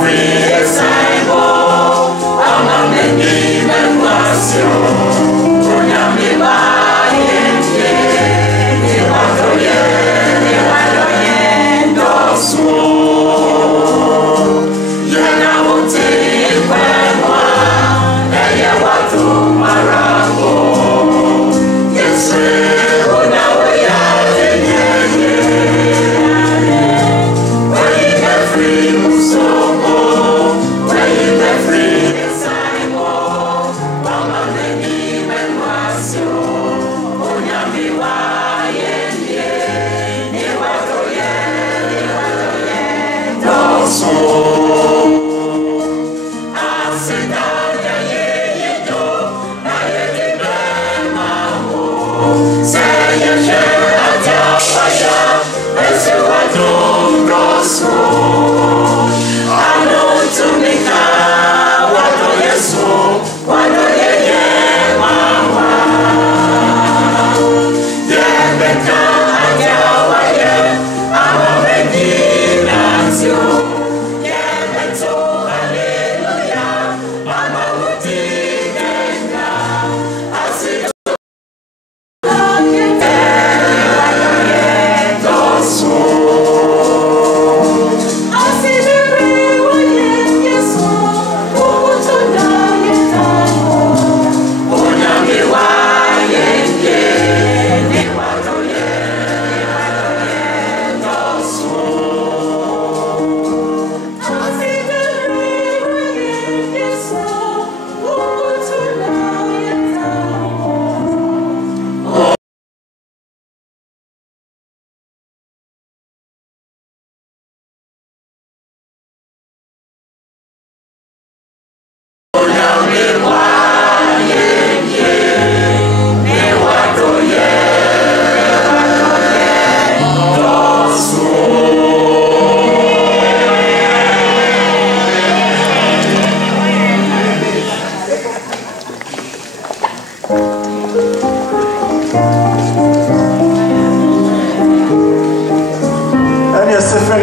Yes,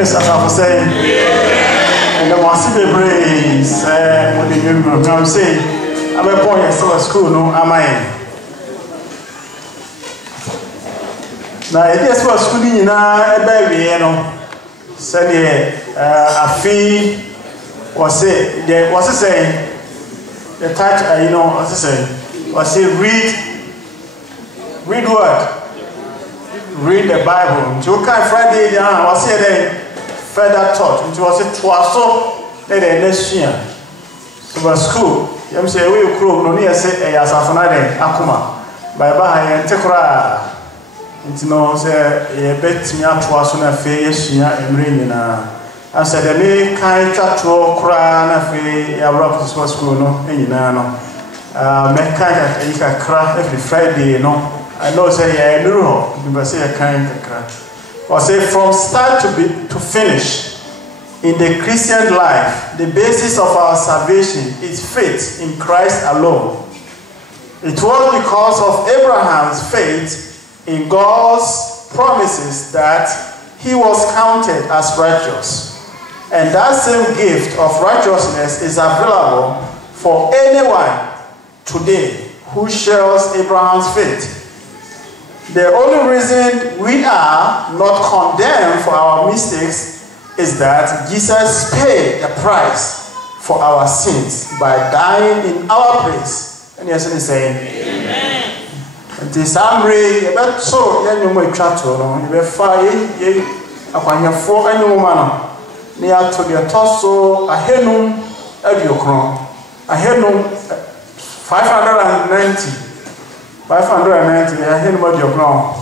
As I was saying, and the one see the brains, what the young man say, I'm a boy at school, no, am I? Now, it is what schooling in a baby, you know, said a fee was it, what's it saying? The title, you know, what's it saying? Was it read what? Read the Bible. You can't Friday, was it then? Further taught, it was a twasso, let the next year. So, school, you say, we will crew, no near say, as a fanade, Akuma, by Baha and Tekra. It's no, say, a bet me up twasso, a face, and ring. I said, a me kind chat to cry, and a fee, a rock to school, no, and you know, make kind of cry every Friday, no. I know, say, I know, you must say a kind of cry. Or say from start to finish in the Christian life, the basis of our salvation is faith in Christ alone. It was because of Abraham's faith in God's promises that he was counted as righteous. And that same gift of righteousness is available for anyone today who shares Abraham's faith. The only reason we are not condemned for our mistakes is that Jesus paid the price for our sins by dying in our place. And yes, he's saying, Amen. And this Amri, about so, you know, chatto, you will find a four annual man near to the torso, a henum, a diocron, a henum 590. 590, I hear about your ground.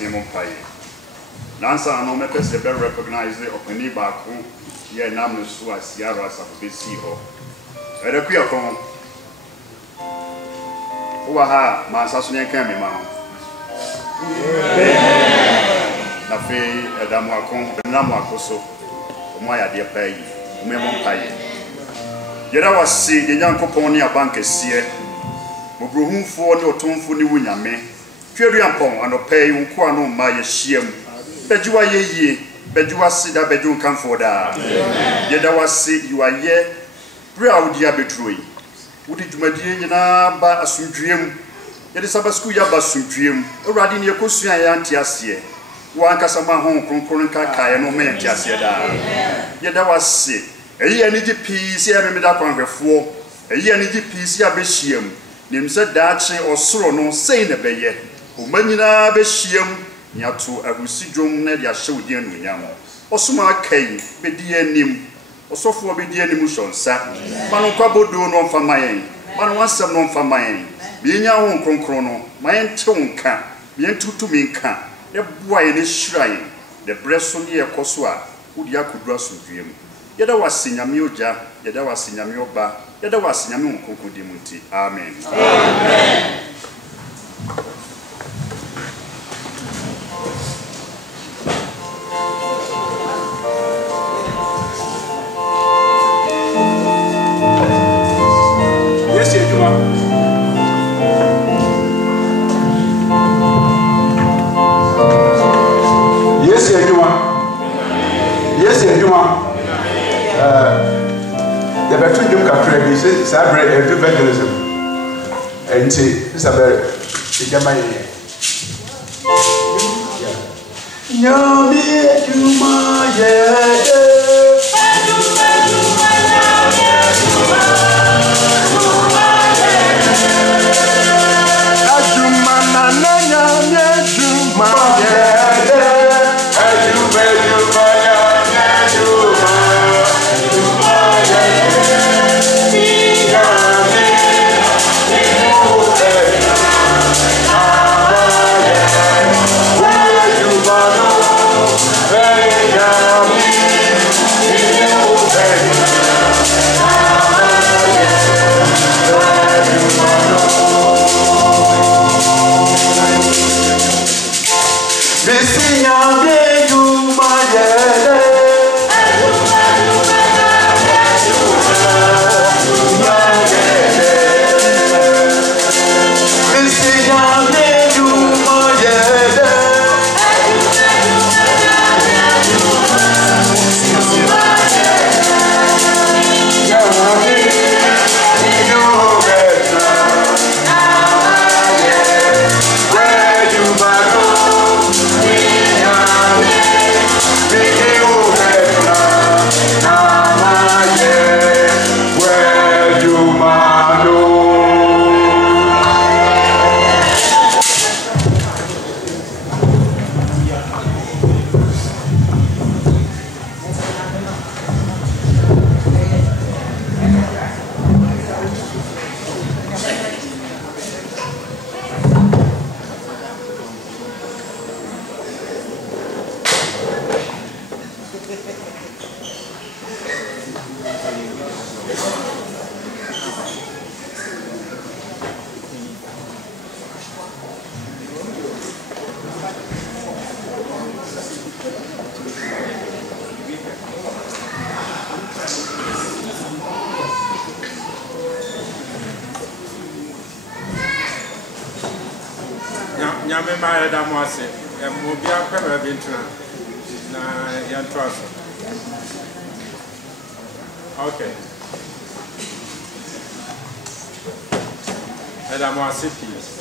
Simon Pai. Nansa no mepes be recognize the opini baako ye nam no so asiara asafobesi ho. Erekua kon. Wa ha mansa so nyen kan me ma. Na fe edamu akon namu akoso. Omo ayade pai. Omemo pai. Yeda wasi ye Nyankopon ne abankese. Mobrohunfo ne otomfo ne wunyame. Tweriampon anopai unko anu ma ye hiem. Bejuwa ye bejuwa sida beju kanfo da. Yeda wasi yuaye bre awudi abetroi. Wudi djumadie nyina ba asundwiem. Yede saba school ya ba asundwiem. Ewrade ne ekosua ya antiase. Wa ankasa ma ho kronkron kaka ye no ma antiase da. Yeda wasi eyi ani di peace ya me da kwanhwefo. Eyi ani di peace ya behiem. Nimse daache osoro no sei na beye. Omanyina behiem nyato ahusidwom na dia hyewdi anunyam. Osoma kai bedi anim. Osofo bedi anim shonsa. Manu kwabodo no mfama yen. Manu wasem no mfama yen. Bienya ho kronkron no, mayen tewnka, biyen tutumi nka. E boa ye ne hyirai. De breso ne ekoso a wodi akodura sodwem. Yeda wasinyame oja, yeda wasinyame oba, yeda wasinyame nkonkodi munti. Amen. Amen. Yes, Eduma. Yes, Eduma. Yes, Eduma. The veteran Jim Capri celebrate evangelism. And see, Isabel, the Jamaican. No, Juma, yeah. Nyame ma da mo ase mo bia kwema bintra na yan trust. Okay. Da mo ase please.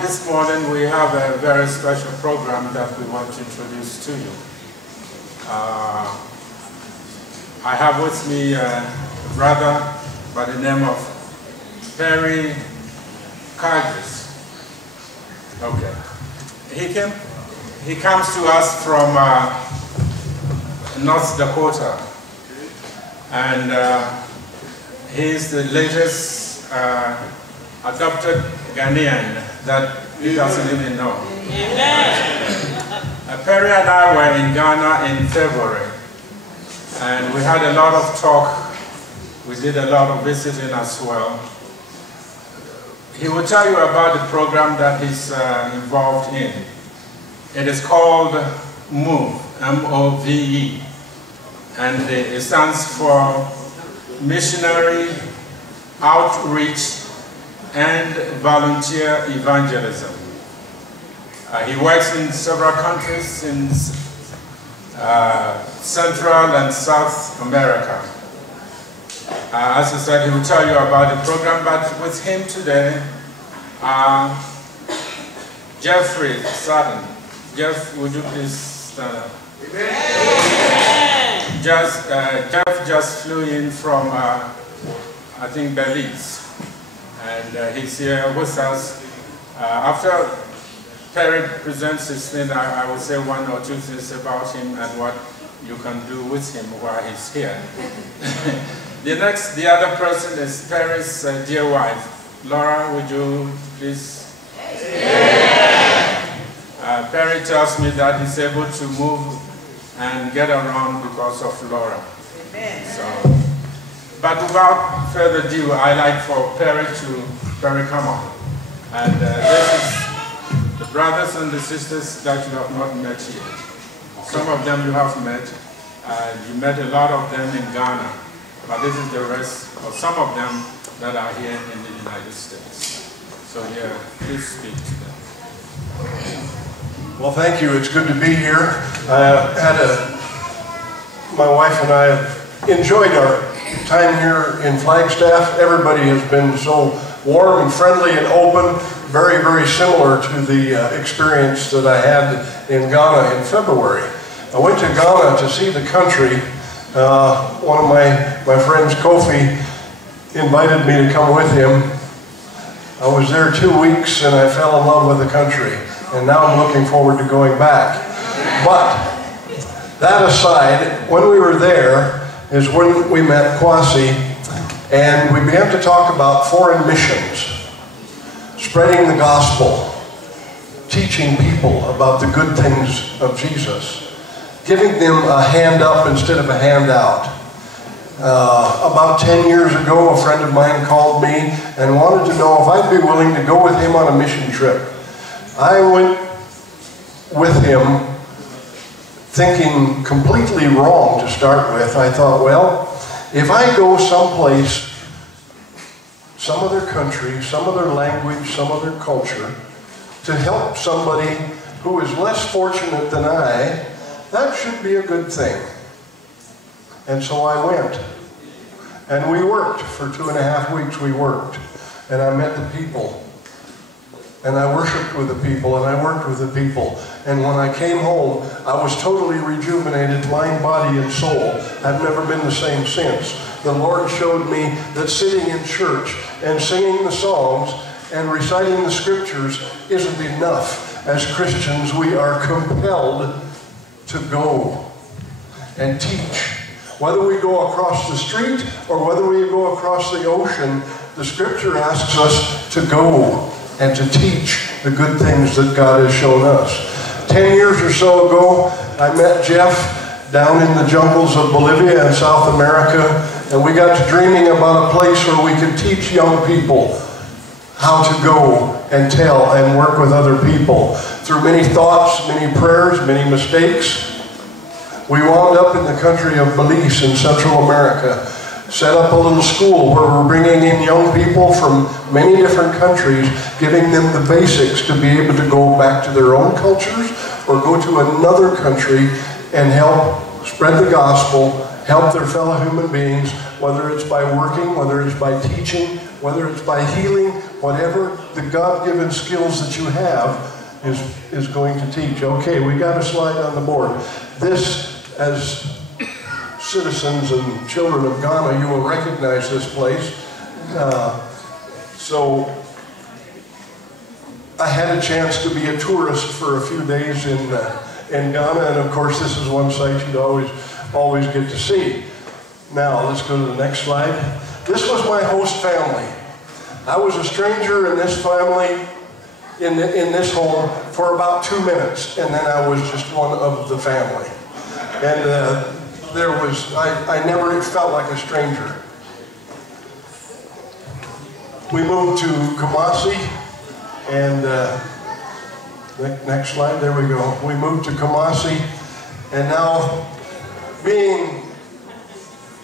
This morning we have a very special program that we want to introduce to you. I have with me a brother by the name of PaGAF. Okay. He came? He comes to us from North Dakota, and he's the latest adopted Ghanaian that he doesn't even know. Perry and I were in Ghana in February, and we had a lot of talk. We did a lot of visiting as well. He will tell you about the program that he's involved in. It is called MOVE, M-O-V-E, and it stands for Missionary Outreach and Volunteer Evangelism. He works in several countries in Central and South America. As I said, he will tell you about the program, but with him today, Jeffrey Sutton. Jeff, would you please stand up? Jeff just flew in from, I think, Belize, and he's here with us. After Perry presents his thing, I will say one or two things about him and what you can do with him while he's here. The other person is Perry's dear wife. Laura, would you please? Perry tells me that he's able to move and get around because of Laura. So, but without further ado, I'd like for Perry, come on. And this is the brothers and the sisters that you have not met yet. Some of them you have met. You met a lot of them in Ghana. But this is the rest, or some of them that are here in the United States. So yeah, please speak to them. Well, thank you. It's good to be here. My wife and I have enjoyed our time here in Flagstaff. Everybody has been so warm and friendly and open, very, very similar to the experience that I had in Ghana in February. I went to Ghana to see the country. One of my friends, Kofi, invited me to come with him. I was there 2 weeks and I fell in love with the country. And now I'm looking forward to going back. But that aside, when we were there is when we met Kwasi, and we began to talk about foreign missions, spreading the gospel, teaching people about the good things of Jesus, giving them a hand up instead of a handout. About 10 years ago, a friend of mine called me and wanted to know if I'd be willing to go with him on a mission trip. I went with him thinking completely wrong to start with. I thought, well, if I go someplace, some other country, some other language, some other culture, to help somebody who is less fortunate than I, that should be a good thing. And so I went. And we worked for 2.5 weeks. We worked. And I met the people. And I worshiped with the people, and I worked with the people. And when I came home, I was totally rejuvenated, mind, body, and soul. I've never been the same since. The Lord showed me that sitting in church and singing the songs and reciting the scriptures isn't enough. As Christians, we are compelled to go and teach. Whether we go across the street or whether we go across the ocean, the scripture asks us to go and to teach the good things that God has shown us. 10 years or so ago, I met Jeff down in the jungles of Bolivia and South America, and we got to dreaming about a place where we could teach young people how to go and tell and work with other people. Through many thoughts, many prayers, many mistakes, we wound up in the country of Belize in Central America, set up a little school where we're bringing in young people from many different countries, giving them the basics to be able to go back to their own cultures or go to another country and help spread the gospel, help their fellow human beings, whether it's by working, whether it's by teaching, whether it's by healing, whatever the God-given skills that you have is going to teach. Okay, we got a slide on the board. This, as citizens and children of Ghana, you will recognize this place. So I had a chance to be a tourist for a few days in Ghana, and of course this is one site you'd always get to see. Now let's go to the next slide. This was my host family. I was a stranger in this family, in this home, for about 2 minutes, and then I was just one of the family. And I never felt like a stranger. We moved to Kumasi, and next slide, there we go. We moved to Kumasi, and now being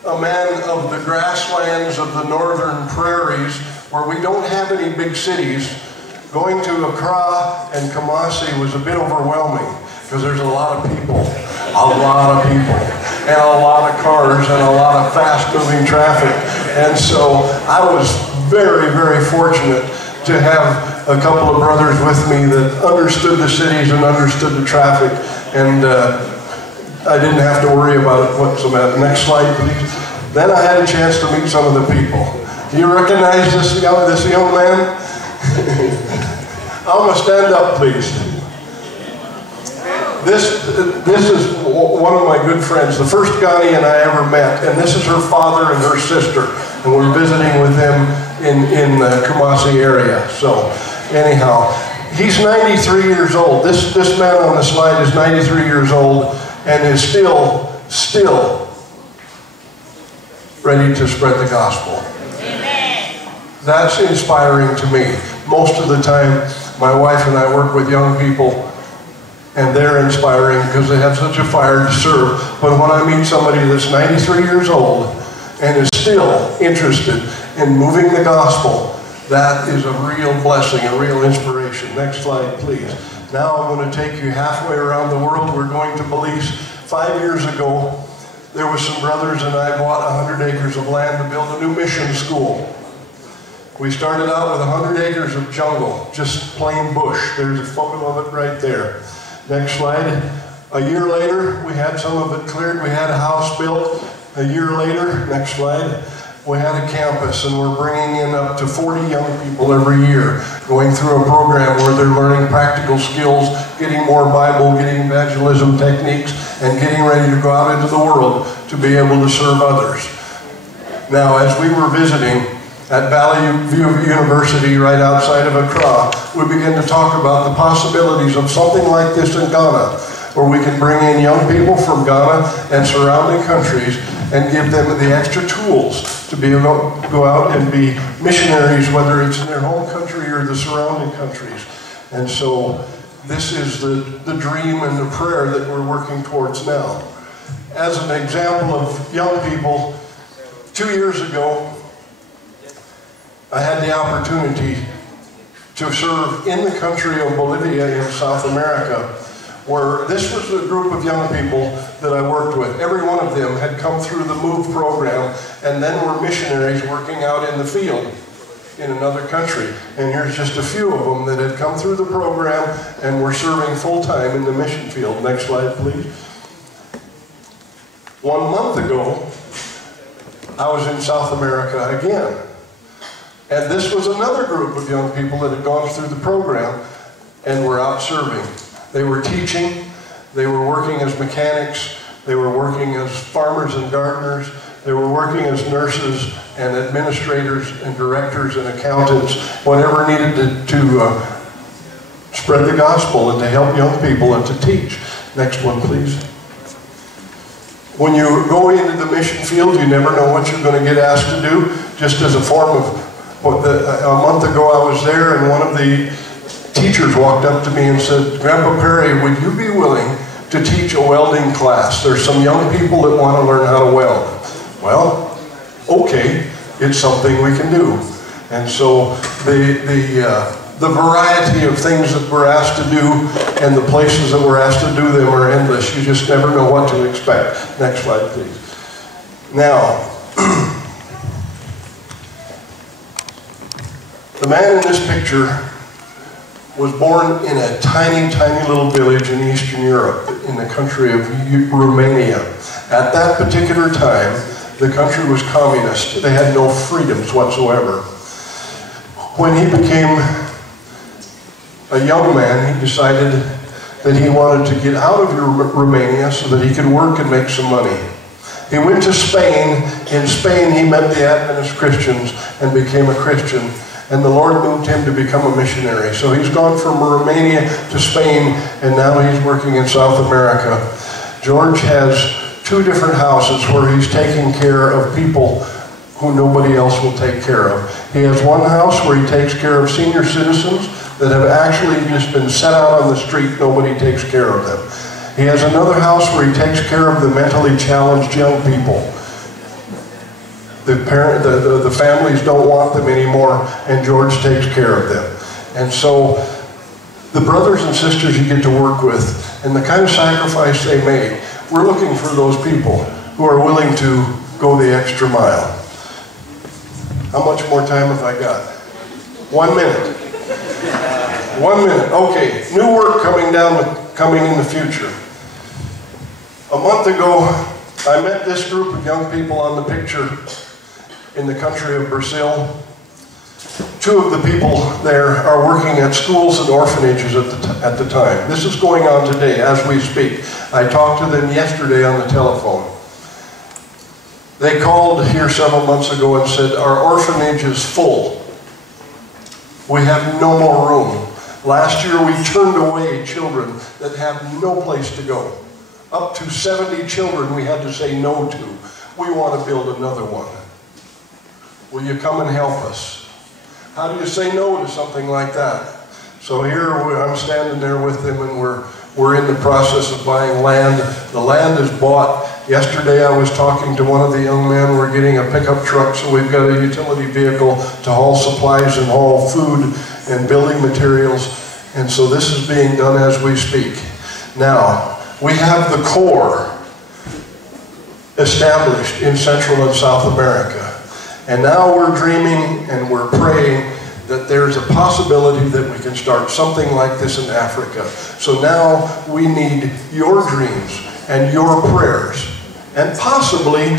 a man of the grasslands of the northern prairies, where we don't have any big cities, going to Accra and Kumasi was a bit overwhelming, because there's a lot of people, and a lot of cars, and a lot of fast-moving traffic. And so I was very, very fortunate to have a couple of brothers with me that understood the cities and understood the traffic, and I didn't have to worry about it whatsoever. Next slide, please. Then I had a chance to meet some of the people. Do you recognize this young man? I'm going to stand up, please. This is one of my good friends, the first Ghanaian I ever met, and this is her father and her sister, and we're visiting with them in the Kumasi area. So anyhow, he's 93 years old. This man on the slide is 93 years old and is still ready to spread the gospel. Amen. That's inspiring to me. Most of the time, my wife and I work with young people, and they're inspiring because they have such a fire to serve. But when I meet somebody that's 93 years old and is still interested in moving the gospel, that is a real blessing, a real inspiration. Next slide, please. Now I'm going to take you halfway around the world. We're going to Belize. 5 years ago, there was some brothers and I bought 100 acres of land to build a new mission school. We started out with 100 acres of jungle, just plain bush. There's a photo of it right there. Next slide. A year later, we had some of it cleared. We had a house built. A year later, next slide, we had a campus, and we're bringing in up to 40 young people every year, going through a program where they're learning practical skills, getting more Bible, getting evangelism techniques, and getting ready to go out into the world to be able to serve others. Now, as we were visiting at Valley View University right outside of Accra, we began to talk about the possibilities of something like this in Ghana, where we can bring in young people from Ghana and surrounding countries and give them the extra tools to be able to go out and be missionaries, whether it's in their home country or the surrounding countries. And so this is the dream and the prayer that we're working towards now. As an example of young people, 2 years ago, I had the opportunity to serve in the country of Bolivia in South America, where this was a group of young people that I worked with. Every one of them had come through the MOVE program and then were missionaries working out in the field in another country. And here's just a few of them that had come through the program and were serving full-time in the mission field. Next slide, please. 1 month ago, I was in South America again. And this was another group of young people that had gone through the program and were out serving. They were teaching, they were working as mechanics, they were working as farmers and gardeners, they were working as nurses and administrators and directors and accountants, whatever needed to spread the gospel and to help young people and to teach. Next one, please. When you go into the mission field, you never know what you're going to get asked to do, just as a form of a month ago I was there, and one of the teachers walked up to me and said, "Grandpa Perry, would you be willing to teach a welding class? There's some young people that want to learn how to weld." Well, okay, it's something we can do. And so the variety of things that we're asked to do and the places that we're asked to do them are endless. You just never know what to expect. Next slide, please. Now, the man in this picture was born in a tiny, tiny little village in Eastern Europe, in the country of Romania. At that particular time, the country was communist. They had no freedoms whatsoever. When he became a young man, he decided that he wanted to get out of Romania so that he could work and make some money. He went to Spain. In Spain, he met the Adventist Christians and became a Christian. And the Lord moved him to become a missionary. So he's gone from Romania to Spain, and now he's working in South America. George has 2 different houses where he's taking care of people who nobody else will take care of. He has one house where he takes care of senior citizens that have actually just been set out on the street. Nobody takes care of them. He has another house where he takes care of the mentally challenged young people. The families don't want them anymore, and George takes care of them. And so the brothers and sisters you get to work with and the kind of sacrifice they made, we're looking for those people who are willing to go the extra mile. How much more time have I got? 1 minute. 1 minute. Okay, new work coming in the future. A month ago, I met this group of young people on the picture in the country of Brazil. 2 of the people there are working at schools and orphanages at the time. This is going on today as we speak. I talked to them yesterday on the telephone. They called here several months ago and said, our orphanage is full. We have no more room. Last year we turned away children that have no place to go. Up to 70 children we had to say no to. We want to build another one. Will you come and help us? How do you say no to something like that? So here I'm standing there with them, and we're in the process of buying land. The land is bought. Yesterday I was talking to one of the young men. We're getting a pickup truck, so we've got a utility vehicle to haul supplies and haul food and building materials. And so this is being done as we speak. Now, we have the core established in Central and South America. And now we're dreaming and we're praying that there's a possibility that we can start something like this in Africa. So now we need your dreams and your prayers, and possibly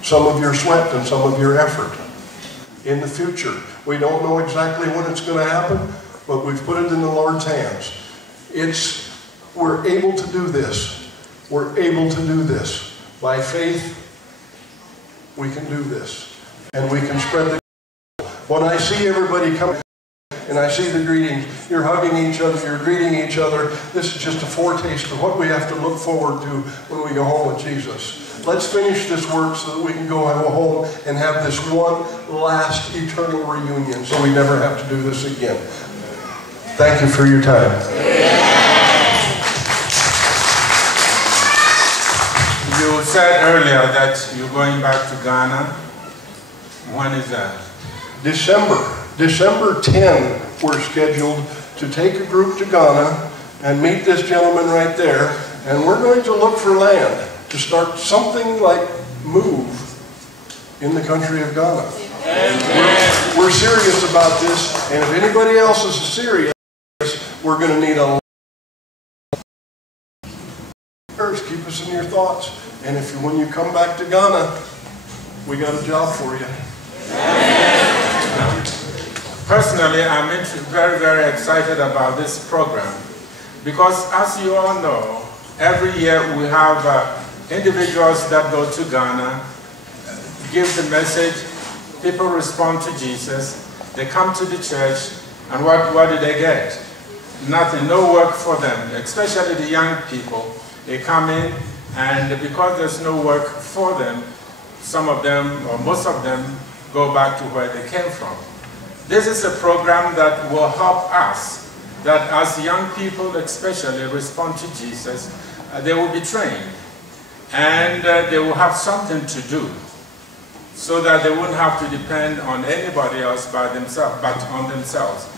some of your sweat and some of your effort in the future. We don't know exactly when it's going to happen, but we've put it in the Lord's hands. We're able to do this. We're able to do this. By faith, we can do this. And we can spread the gospel. When I see everybody coming and I see the greetings, you're hugging each other, you're greeting each other, this is just a foretaste of what we have to look forward to when we go home with Jesus. Let's finish this work so that we can go home and have this one last eternal reunion so we never have to do this again. Thank you for your time. You said earlier that you're going back to Ghana. When is that? December 10, we're scheduled to take a group to Ghana and meet this gentleman right there, and we're going to look for land to start something like Move in the country of Ghana. We're serious about this, and if anybody else is serious, we're going to need a keep us in your thoughts. And when you come back to Ghana, we got a job for you. Personally, I'm very, very excited about this program because, as you all know, every year we have individuals that go to Ghana, give the message, people respond to Jesus, they come to the church, and what do they get? Nothing, no work for them, especially the young people. They come in, and because there's no work for them, some of them, or most of them, go back to where they came from. This is a program that will help us, that as young people especially respond to Jesus, they will be trained, and they will have something to do, so that they wouldn't have to depend on anybody else but on themselves.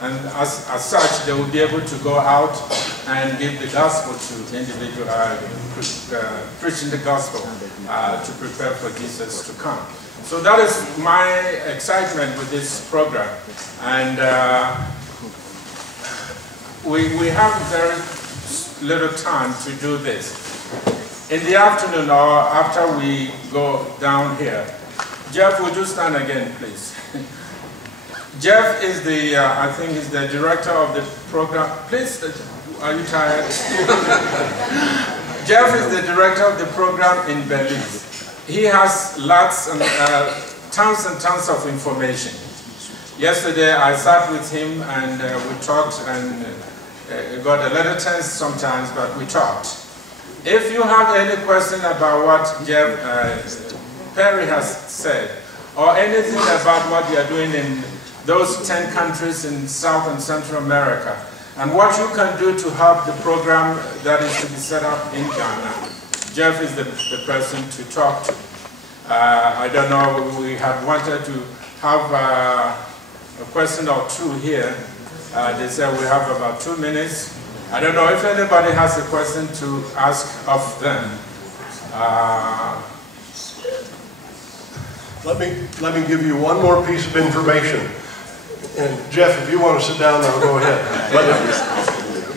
And as such, they will be able to go out and give the gospel to individuals, preaching the gospel to prepare for Jesus to come. So that is my excitement with this program. And we have very little time to do this. In the afternoon or after we go down here, Jeff, would you stand again, please? Jeff is the, I think he's the director of the program. Please, are you tired? Jeff is the director of the program in Belize. He has lots and tons of information. Yesterday I sat with him and we talked, and it got a little tense sometimes, but we talked. If you have any question about what Jeff Perry has said, or anything about what you are doing in those 10 countries in South and Central America, and what you can do to help the program that is to be set up in Ghana, Jeff is the person to talk to. I don't know, we had wanted to have a question or two here. They said we have about 2 minutes. I don't know if anybody has a question to ask of them. Let me give you one more piece of information. And Jeff, if you want to sit down now, go ahead. But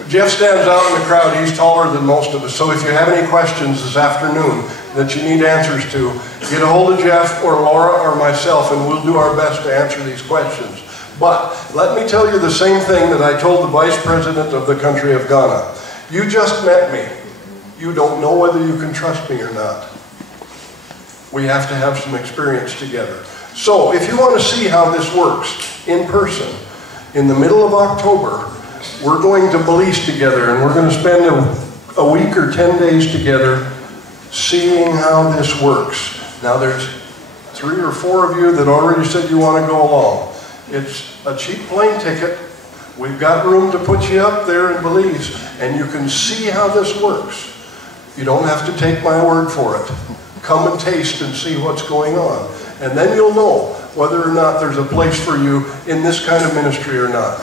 Jeff stands out in the crowd. He's taller than most of us. So if you have any questions this afternoon that you need answers to, get a hold of Jeff or Laura or myself, and we'll do our best to answer these questions. But let me tell you the same thing that I told the Vice President of the country of Ghana. You just met me. You don't know whether you can trust me or not. We have to have some experience together. So if you want to see how this works in person, in the middle of October, we're going to Belize together, and we're going to spend a week or 10 days together seeing how this works. Now there's 3 or 4 of you that already said you want to go along. It's a cheap plane ticket. We've got room to put you up there in Belize, and you can see how this works. You don't have to take my word for it. Come and taste and see what's going on. And then you'll know whether or not there's a place for you in this kind of ministry or not.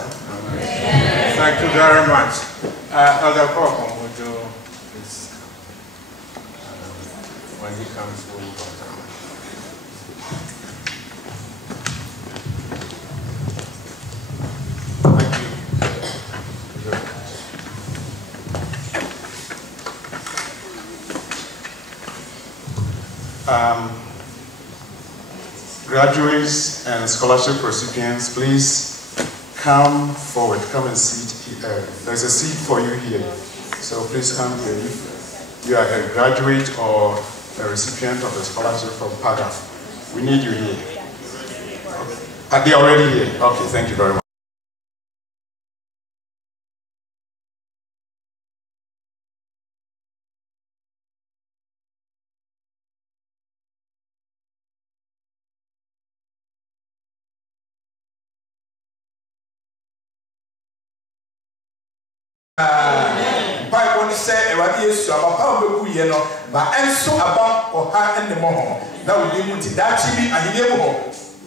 Thank you very much. Elder Cochran, would you please, when he comes, we'll go down. Graduates and scholarship recipients, please come forward, come and sit here. There's a seat for you here. So please come here. If you are a graduate or a recipient of a scholarship from PaGAF, we need you here. Are they already here? Okay, thank you very much. Bible say Ewadi Yesu abapa obeku ye no ba enso aba oha ene mo ho na wodi mu ti dachi bi ahine mu ho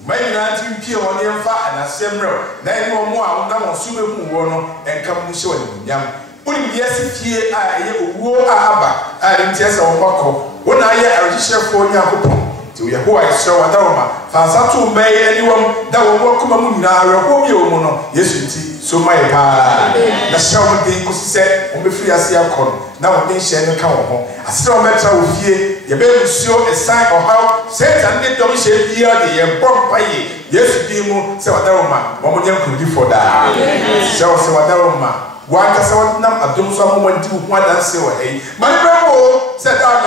mai na ti mpie ho ne mfa anasemre na ene mo a na mo so beku wo no enka mu hye woni nyam woni bi esi fie a ye owuo a aba a dem tie se wo bakọ wona ye arishefo nyakopon ti wo Yehowa Yesu wadaroma fa sato mbeye aniwam da wo kuma mu nyina awerho bi wo mu no Yesu ti so my pa na shawo de ko se o be free ase akọ na wo den hye no ka wo ho ase o metra wo fie ye be musuo esan o how Satan de dom hye bia de ye bompa ye Yesu di mu se wadaroma mo mo nyam kudi for da se wadaroma waka se wadnam adom so mo nti wo adanse wo hey mani brabo se da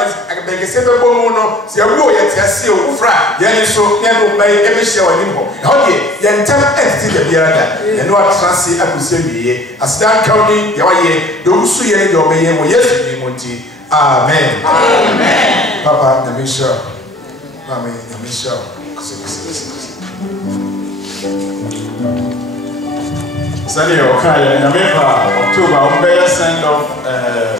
be se be bomu no se wo ye tiase o ufra ye ni so ye no bai e be hye wani ho ho de ye ntam enti de bia da ye no atrase akuse biye asdan kawni ye wa ye do su ye de obeye mo Yesu di mo nti amen amen papa the mission mama the mission Sani okaya na mepa